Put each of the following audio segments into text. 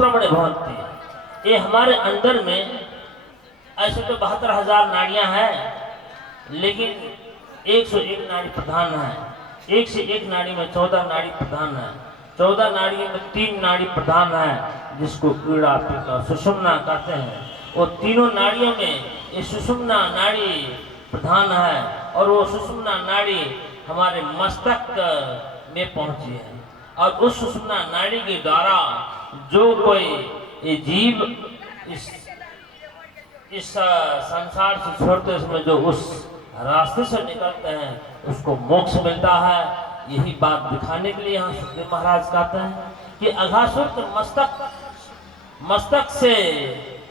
प्रवण भवन्ति। ये हमारे अंदर में ऐसे तो 72,000 नाड़ियां हैं, लेकिन 101 नाड़ी प्रधान है। एक से एक नाड़ी में 14 नाड़ी प्रधान है। 14 नाड़ी में 3 नाड़ी प्रधान है, जिसको ईड़ा पित्त सुषुम्ना कहते हैं। वो तीनों नाड़ियों में ये सुषुम्ना नाड़ी प्रधान है, और वो सुषुम्ना नाड़ी हमारे मस्तक में पहुंची है। और उस सुषुम्ना नाड़ी के द्वारा जो कोई ये जीव इस संसार से छोड़ते समय जो उस रास्ते से निकलते हैं, उसको मोक्ष मिलता है। यही बात दिखाने के लिए यहाँ सुखदेव महाराज कहते हैं कि अघासुर के मस्तक से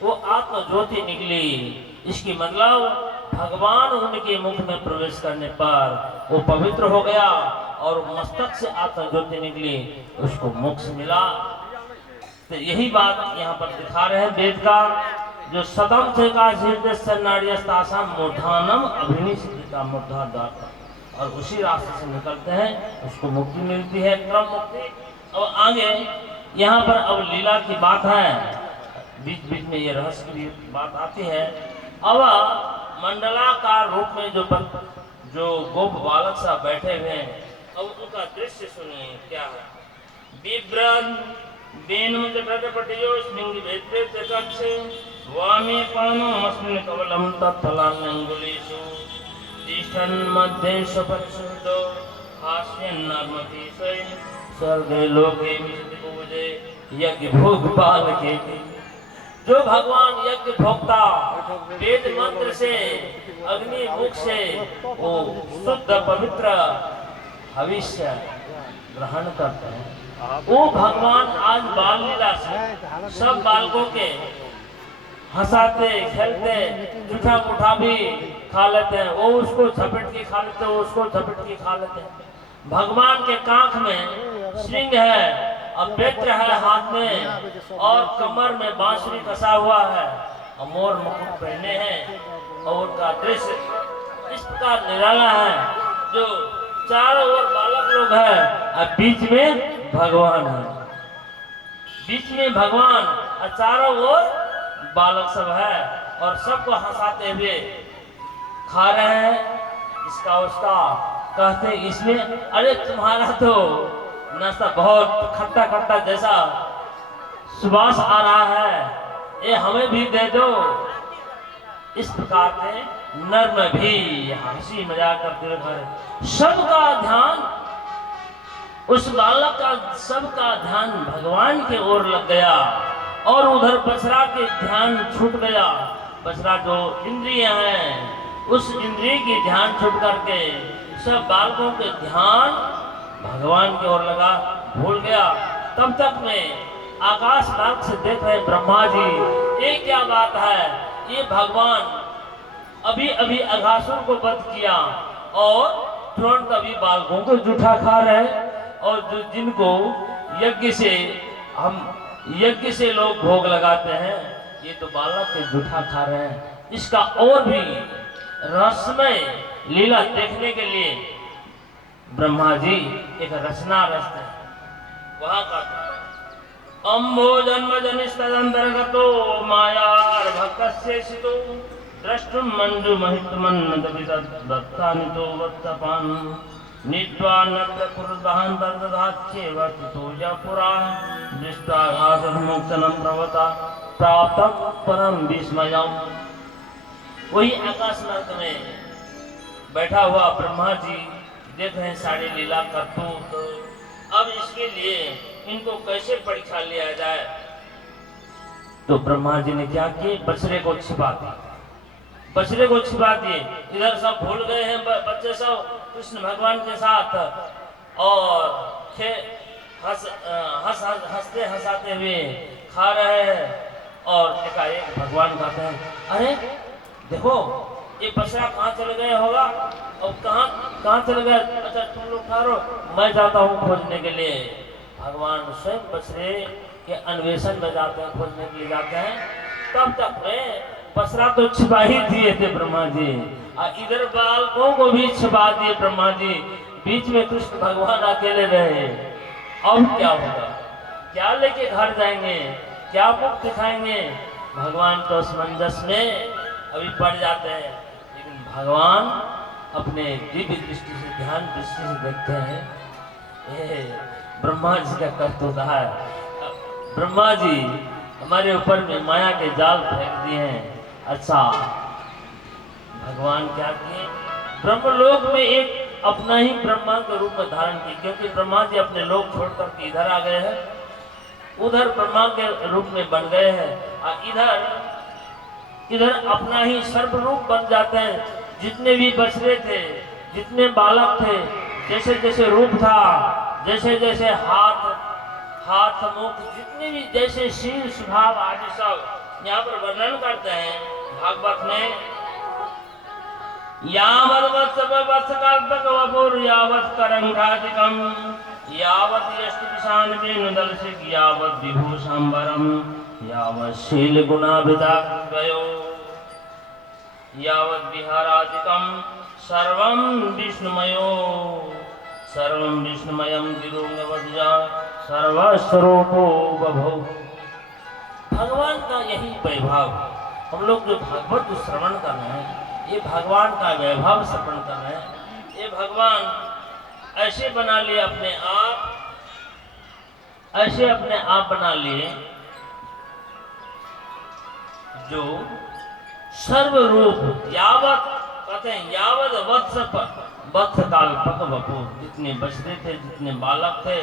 वो आत्म ज्योति निकली। इसकी मतलब भगवान उनके मुख में प्रवेश करने पर वो पवित्र हो गया, और मस्तक से आत्म ज्योति निकली, उसको मोक्ष मिला। तो यही बात यहाँ पर दिखा रहे हैं वेद का, जो सदम थे का नाड़ियस्तासा मूर्धानम अभिनिषिद्ध का मूर्धा द्वार, और उसी रास्ते से निकलते हैं, उसको मुक्ति मिलती है, क्रम मुक्ति। अब आगे यहाँ पर अब लीला की बात है, बीच बीच में ये रहस्य की बात आती है। अब मंडलाकार रूप में जो गोप बालक साहब बैठे हुए हैं, अब उनका दृश्य सुनिए क्या है। विभ्रन वेणु जटपटियो स्मिंग वेत्रे चक्षे वामे पानो अस्मिन् कवलं तत्फलान्यंगुलीषु तिष्ठन् मध्ये सपरिशुद्धो हास्यन् नर्मतीशे स्वर्गे लोके विशति पूजे यज्ञ भोग बालके। जो भगवान यज्ञ भोक्ता वेद मंत्र से अग्नि मुख से वो शुद्ध पवित्र भविष्य ग्रहण करते हैं, वो भगवान आज बाल लीला से सब बालकों के हंसाते खेलते, जूठा मुठा भी खा लेते हैं, वो उसको झपट के खा लेते हैं, वो उसको झपट के खा लेते हैं। भगवान के कांख में श्रृंग है, और बेत्र है हाथ में, और कमर में बांसुरी कसा हुआ है, और मोर मुकुट पहने हैं, और उनका दृश्य इस प्रकार निराला है। जो चारों ओर बालक लोग हैं, और बीच में भगवान है, बीच में भगवान और चारों ओर बालक सब है, और सबको हंसाते हुए खा रहे हैं इसका उसका। कहते इसमें अरे तुम्हारा तो नाश्ता बहुत खट्टा खट्टा जैसा सुबास आ रहा है, ये हमें भी दे दो। इस प्रकार के नर में भी हंसी मजाक करते हुए सबका ध्यान उस बालक का, सबका ध्यान भगवान के ओर लग गया, और उधर बछड़ा के ध्यान छूट गया। बछड़ा जो इंद्रियां हैं, उस इंद्रिय की ध्यान छूट करके सब बालकों के ध्यान भगवान की ओर लगा, भूल गया। तब तक में आकाश मार्ग से देख रहे ब्रह्मा जी, ये क्या बात है, ये भगवान अभी अभी अघासुर को वध किया, और तुरंत अभी बालकों को जूठा खा रहे, और जो जिनको यज्ञ से लोग भोग लगाते हैं, ये तो बालक के जूठा खा रहे हैं। इसका और भी रसमय लीला देखने के लिए ब्रह्मा जी एक रचना रचते हैं। वहां का अम्भो जन्म जनिष्ठदंतर्गतो मायार भक्तस्येषितो द्रष्टुम मंजु महितमन्न दत्तानितो वत्तपान नीत्वा नत्र पुरुषान् तद्दधाच्चे वर्तितो यपुरा दृष्टाघासमुक्तनं प्रवता प्राप्त परम विस्मयम्। वही आकाश मार्ग में बैठा हुआ ब्रह्मा जी देख रहे हैं सारी लीला करतूत। अब इसके लिए इनको कैसे परीक्षा लिया जाए, तो ब्रह्मा जी ने क्या किए, बछड़े को छिपा दिया, बछड़े को छिपा दिए। इधर सब भूल गए हैं बच्चे सब कृष्ण भगवान के साथ, और हंसते हंसाते हुए खा रहे हैं। और एकाएक भगवान कहते हैं, अरे देखो ये बछड़ा कहाँ चले गए होगा, और कहाँ चले गए, अच्छा तुम लोग ठहरो, मैं जाता हूँ खोजने के लिए। भगवान स्वयं बछड़े के अन्वेषण में जाते हैं, खोजने के लिए जाते हैं। तब तक में बछड़ा तो छिपा ही दिए थे ब्रह्मा जी, और इधर बालकों को भी छिपा दिए ब्रह्मा जी। बीच में कृष्ण भगवान अकेले रहे। अब क्या होगा, क्या लेके घर जाएंगे, क्या मुख दिखाएंगे? भगवान तो असमंजस में अभी पड़ जाते हैं, लेकिन भगवान अपने दिव्य दृष्टि से, ध्यान दृष्टि से देखते हैं। ये ब्रह्मा जी का करतूत है। ब्रह्मा जी हमारे ऊपर में माया के जाल फेंक दिए हैं। अच्छा, भगवान क्या किए? ब्रह्मलोक में एक अपना ही ब्रह्मा के रूप में धारण किए, क्योंकि ब्रह्मा जी अपने लोक छोड़ करके इधर आ गए हैं, उधर ब्रह्मा के रूप में बन गए हैं, और इधर अपना ही सर्व रूप बन जाते हैं। जितने भी बछड़े थे, जितने बालक थे, जैसे जैसे रूप था, जैसे जैसे हाथ मुख, जितने भी जैसे शील स्वभाव आदि सब यहाँ पर वर्णन करते हैं भागवत में। यावत् वत्सकल्पक वपुर यावत् करंघातिकम यावत् यष्टि विशान वेणुदलसिक यावत् विभूषाम्बरम यावत् शील गुणाभिधायो यावत् विहारादिकम सर्वं विष्णुमयो सर्वं विष्णुमयं विरोगवज्जा सर्वस्वरूपो बभौ। भगवान का यही वैभव, हम लोग जो भागवत श्रवण कर रहे हैं, ये भगवान का वैभव श्रवण कर रहे हैं। ये भगवान ऐसे बना लिए अपने आप, ऐसे अपने आप बना लिए जो सर्वरूप यावत कहते हैं, यावत वत्स काल्पक वपुर, जितने बछड़े थे, जितने बालक थे,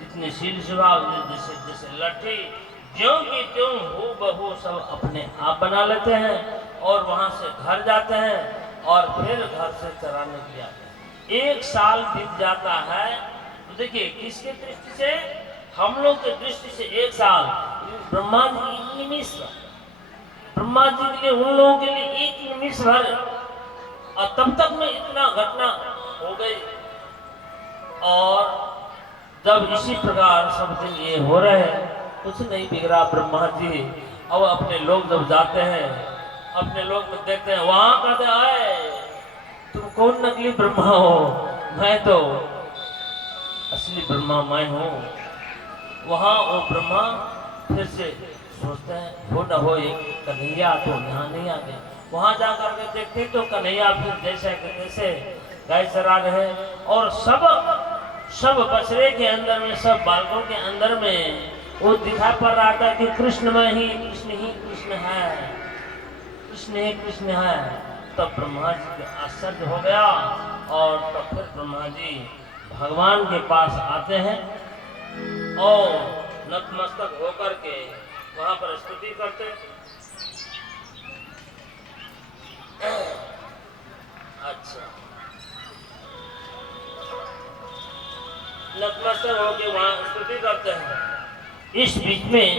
जितने शील स्वभाव, जैसे जैसे लट्ठी, ज्यों की त्यों हूँ बहू सब अपने आप बना लेते हैं और वहां से घर जाते हैं और फिर घर से चराने के लिए आते हैं। 1 साल बीत जाता है तो देखिए किसके दृष्टि से, हम लोग के दृष्टि से 1 साल, ब्रह्मा जी की निमिष, ब्रह्मा जी के लिए, उन लोगों के लिए 1 निमिष भर, और तब तक में इतना घटना हो गई। और जब इसी प्रकार सब दिन ये हो रहे हैं, कुछ नहीं बिगड़ा। ब्रह्मा जी अब अपने लोग जब जाते हैं, अपने लोग में देखते हैं, वहां कहते आए तुम कौन नकली ब्रह्मा हो, मैं तो असली ब्रह्मा मैं हूँ। वहां वो ब्रह्मा फिर से सोचते हैं, हो न हो ये कन्हैया तो यहाँ नहीं आ गया। वहां जाकर के देखते तो कन्हैया फिर जैसे तैसे गाय चरा रहे, और सब बछड़े के अंदर में, सब बालकों के अंदर में वो दिखाई पड़ रहा था कि कृष्ण में ही कृष्ण है, कृष्ण ही कृष्ण है। तब ब्रह्मा जी को आश्चर्य हो गया, और तब फिर ब्रह्मा जी भगवान के पास आते हैं और नतमस्तक होकर के वहां पर स्तुति करते। अच्छा, नतमस्तक होकर वहां स्तुति करते हैं। इस बीच में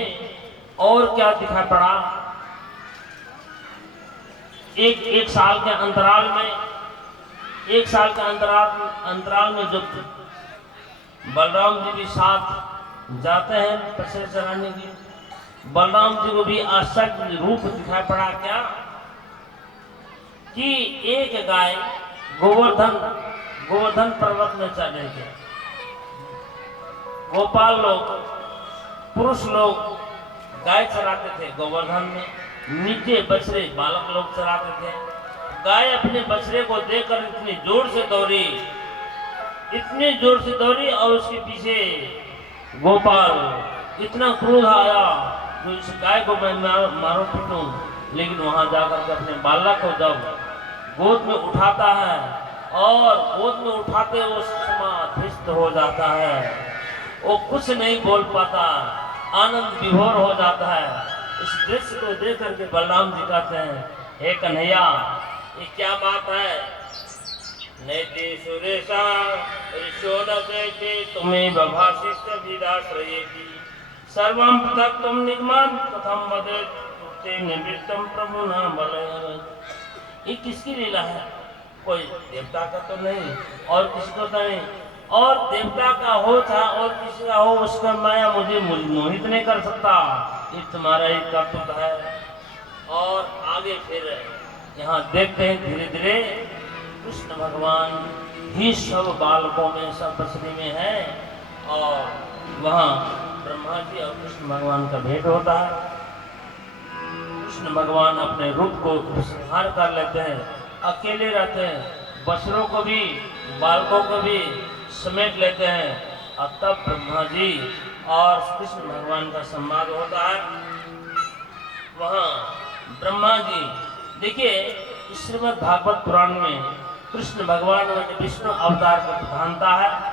और क्या दिखाई पड़ा? एक साल के अंतराल में, 1 साल के अंतराल में जो बलराम जी भी साथ जाते हैं बछड़े चराने के, बलराम जी को भी आश्चर्य रूप दिखाई पड़ा। क्या कि एक गाय गोवर्धन पर्वत में चल रही थी। गोपाल लोग, पुरुष लोग गाय चराते थे गोवर्धन में, नीचे बछड़े बालक लोग चराते थे। गाय अपने बछड़े को देखकर इतनी जोर से दौड़ी, इतनी जोर से दौड़ी, और उसके पीछे गोपाल इतना क्रोध आया तो इस गाय को मैं मारो पीटूं। लेकिन वहां जाकर के अपने बालक को जब गोद में उठाता है, और गोद में उठाते वो समाधिस्थ हो जाता है, वो कुछ नहीं बोल पाता, आनंद विभोर हो जाता है। इस दृश्य को देख करके बलराम जी कहते हैं, हे कन्हैया ये क्या बात है? नैति सुरेशा ऋषो न देते तुम्हें बभाषिष्ट विदाश्रयेति सर्वं पृथक् तुम निगमन कथम वदेत् तुते निवृत्तम प्रभु न बलय। ये किसकी लीला है? कोई देवता का तो नहीं और किसी को तो नहीं, और देवता का हो था और किसी का हो, उसका माया मुझे मोहित नहीं कर सकता। ये तुम्हारा ही कर्तव्य है। और आगे फिर यहाँ देखते हैं धीरे धीरे कृष्ण भगवान ही सब बालकों में, सब बछड़ी में है, और वहाँ ब्रह्मा जी और कृष्ण भगवान का भेंट होता है। कृष्ण भगवान अपने रूप को उपसंहार कर लेते हैं, अकेले रहते हैं, बछड़ों को भी बालकों को भी समेट लेते हैं, और तब ब्रह्मा जी और कृष्ण भगवान का संवाद होता है। वहाँ ब्रह्मा जी, देखिए श्रीमद् भागवत पुराण में कृष्ण भगवान में विष्णु अवतार को प्रधानता है।